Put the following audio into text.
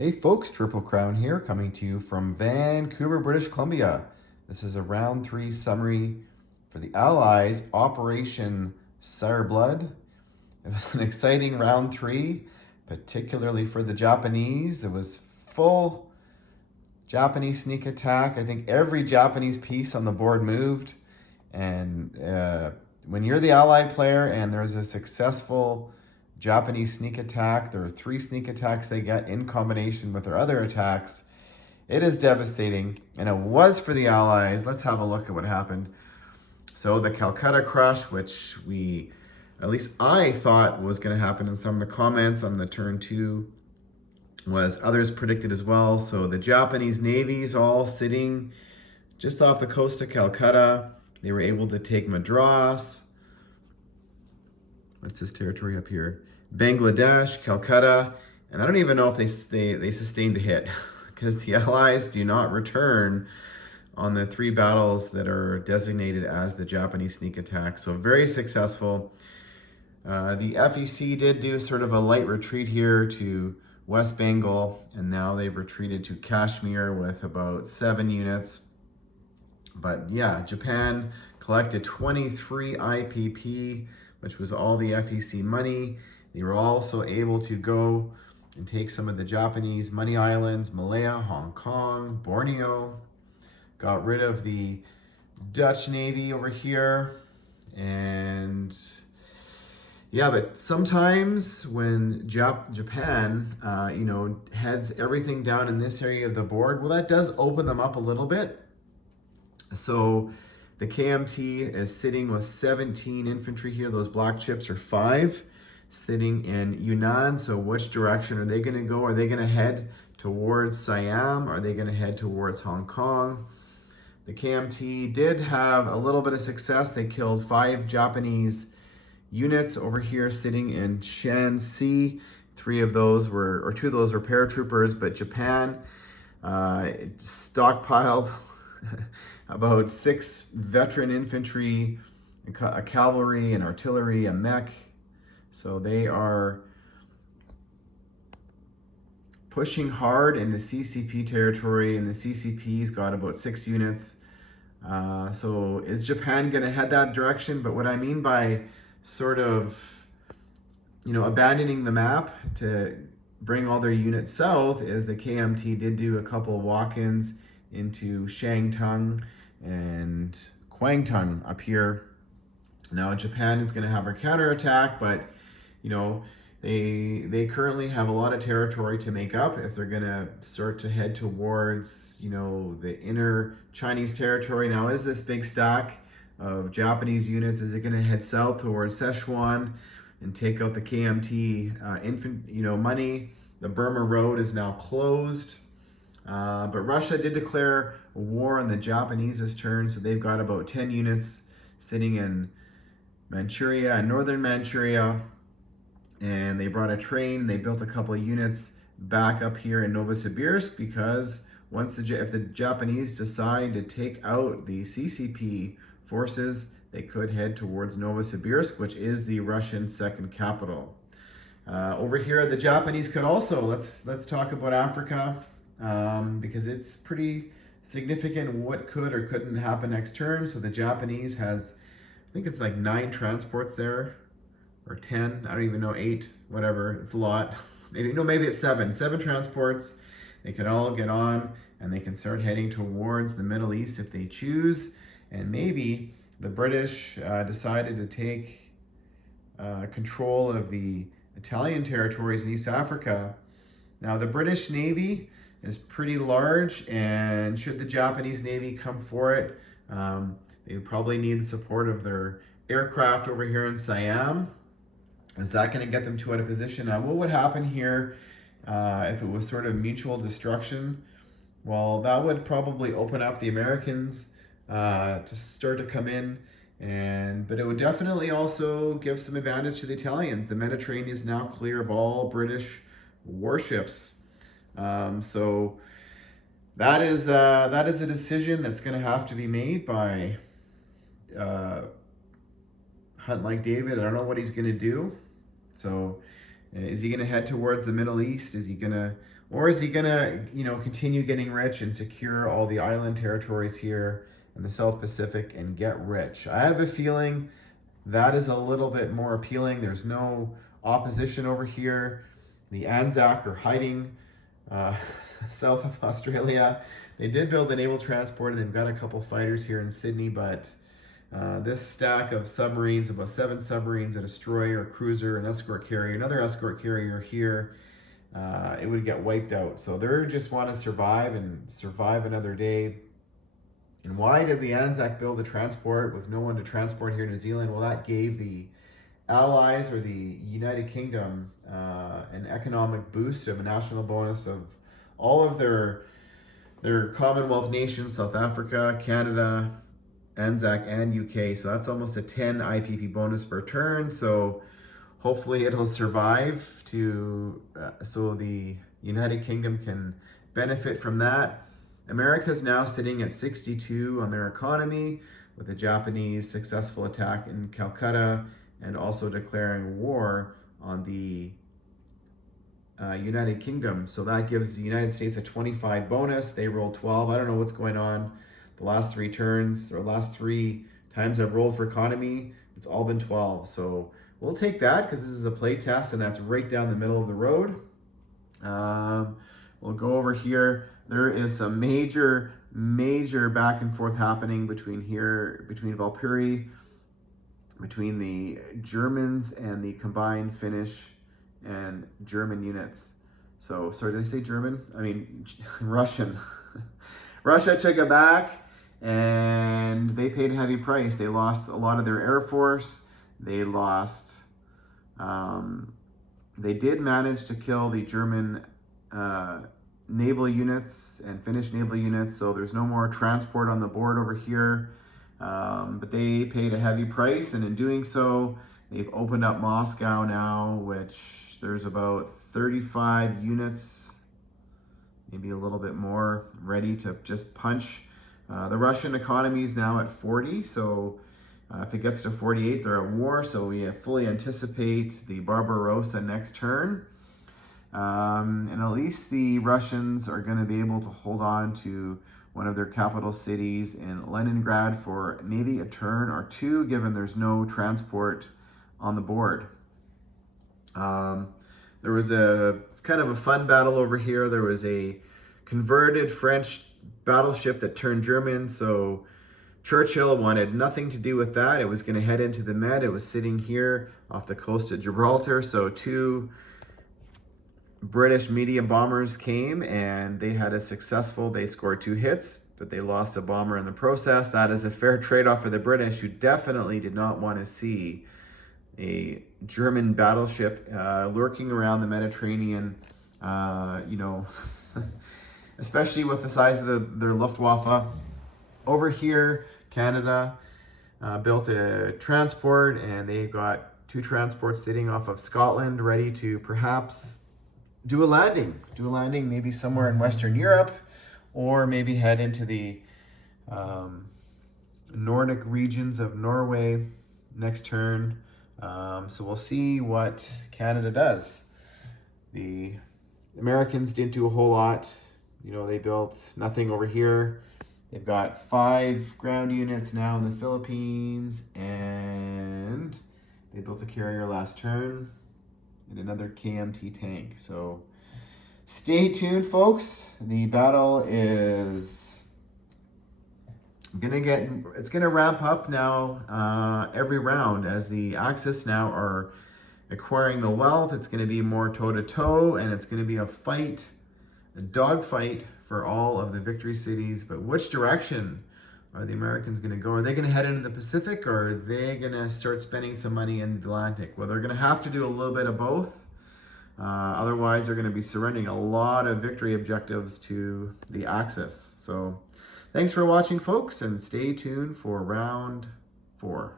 Hey folks, Triple Crown here, coming to you from Vancouver, British Columbia. This is a round 3 summary for the Allies, Operation Sire Blood. It was an exciting round 3, particularly for the Japanese. It was full Japanese sneak attack. I think every Japanese piece on the board moved. And when you're the Allied player and there's a successful Japanese sneak attack, there are 3 sneak attacks they get in combination with their other attacks. It is devastating, and it was for the Allies. Let's have a look at what happened. So the Calcutta crush, which at least I thought was going to happen in some of the comments on the turn 2, was others predicted as well. So the Japanese navies all sitting just off the coast of Calcutta. They were able to take Madras. What's this territory up here? Bangladesh, Calcutta, and I don't even know if they sustained a hit because the Allies do not return on the 3 battles that are designated as the Japanese sneak attack. So very successful. The FEC did do sort of a light retreat here to West Bengal, and now they've retreated to Kashmir with about 7 units. But yeah, Japan collected 23 IPP, which was all the FEC money. They were also able to go and take some of the Japanese money islands, Malaya, Hong Kong, Borneo. Got rid of the Dutch Navy over here. And yeah, but sometimes when Japan, heads everything down in this area of the board, well, that does open them up a little bit. So the KMT is sitting with 17 infantry here. Those black chips are 5 sitting in Yunnan. So which direction are they going to go? Are they going to head towards Siam? Are they going to head towards Hong Kong? The KMT did have a little bit of success. They killed 5 Japanese units over here sitting in Shanxi. 2 of those were paratroopers, but Japan stockpiled about 6 veteran infantry, a cavalry, an artillery, a mech. So they are pushing hard into CCP territory, and the CCP's got about 6 units. So is Japan going to head that direction? But what I mean by sort of, abandoning the map to bring all their units south is the KMT did do a couple of walk-ins into Shangtung and Kwangtung up here. Now Japan is going to have a counterattack, but they currently have a lot of territory to make up if they're going to start to head towards the inner Chinese territory. Now, is this big stack of Japanese units, is it going to head south towards Sichuan and take out the KMT money? The Burma Road is now closed. But Russia did declare a war on the Japanese's turn, so they've got about 10 units sitting in Manchuria and northern Manchuria, and they brought a train. They built a couple of units back up here in Novosibirsk because if the Japanese decide to take out the CCP forces, they could head towards Novosibirsk, which is the Russian second capital. Over here, the Japanese could also, let's talk about Africa. Because it's pretty significant what could or couldn't happen next turn. So the Japanese has, I think it's like 9 transports there, or 10, I don't even know, 8, whatever, it's a lot. Maybe it's 7 transports. They can all get on and they can start heading towards the Middle East if they choose. And maybe the British decided to take control of the Italian territories in East Africa. Now the British Navy is pretty large, and should the Japanese Navy come for it, they would probably need the support of their aircraft over here in Siam. Is that going to get them to out of position? Now, what would happen here if it was sort of mutual destruction? Well, that would probably open up the Americans to start to come in, but it would definitely also give some advantage to the Italians. The Mediterranean is now clear of all British warships. So that is a decision that's going to have to be made by Hunt like David. I don't know what he's going to do. So is he going to head towards the Middle East? Is he going to Or is he gonna, continue getting rich and secure all the island territories here in the South Pacific and get rich? I have a feeling that is a little bit more appealing. There's no opposition over here. The Anzac are hiding uh, south of Australia. They did build a naval transport and they've got a couple fighters here in Sydney, but this stack of submarines, about 7 submarines, a destroyer, a cruiser, an escort carrier, another escort carrier here, it would get wiped out. So they just want to survive and survive another day. And why did the Anzac build a transport with no one to transport here in New Zealand? Well, that gave the Allies or the United Kingdom an economic boost of a national bonus of all of their Commonwealth nations, South Africa, Canada, Anzac, and UK. So that's almost a 10 IPP bonus per turn. So hopefully it'll survive so the United Kingdom can benefit from that. America's now sitting at 62 on their economy with the Japanese successful attack in Calcutta and also declaring war on the United Kingdom. So that gives the United States a 25 bonus. They rolled 12. I don't know what's going on the last 3 turns or last 3 times I've rolled for economy. It's all been 12. So we'll take that because this is a play test and that's right down the middle of the road. We'll go over here. There is some major back and forth happening between Valkyrie, between the Germans and the combined Finnish and German units. So, sorry, did I say German? I mean, Russian. Russia took it back and they paid a heavy price. They lost a lot of their air force. They lost, they did manage to kill the German naval units and Finnish naval units, so there's no more transport on the board over here. But they paid a heavy price, and in doing so, they've opened up Moscow now, which there's about 35 units, maybe a little bit more, ready to just punch. The Russian economy is now at 40, so if it gets to 48, they're at war, so we fully anticipate the Barbarossa next turn. And at least the Russians are going to be able to hold on to one of their capital cities in Leningrad for maybe a turn or 2, given there's no transport on the board. There was a kind of a fun battle over here. There was a converted French battleship that turned German, so Churchill wanted nothing to do with that. It was going to head into the Med. It was sitting here off the coast of Gibraltar, so 2 British medium bombers came and they scored 2 hits, but they lost a bomber in the process. That is a fair trade-off for the British, who definitely did not want to see a German battleship lurking around the Mediterranean, especially with the size of their Luftwaffe. Over here, Canada built a transport, and they've got 2 transports sitting off of Scotland ready to perhaps do a landing maybe somewhere in Western Europe, or maybe head into the Nordic regions of Norway next turn. So we'll see what Canada does. The Americans didn't do a whole lot. They built nothing over here. They've got 5 ground units now in the Philippines, and they built a carrier last turn and another KMT tank. So stay tuned, folks. The battle is it's gonna ramp up now every round as the Axis now are acquiring the wealth. It's gonna be more toe-to-toe, and it's gonna be a dogfight for all of the victory cities. But which direction are the Americans going to go? Are they going to head into the Pacific, or are they going to start spending some money in the Atlantic? Well, they're going to have to do a little bit of both. Otherwise, they're going to be surrendering a lot of victory objectives to the Axis. So thanks for watching, folks, and stay tuned for round 4.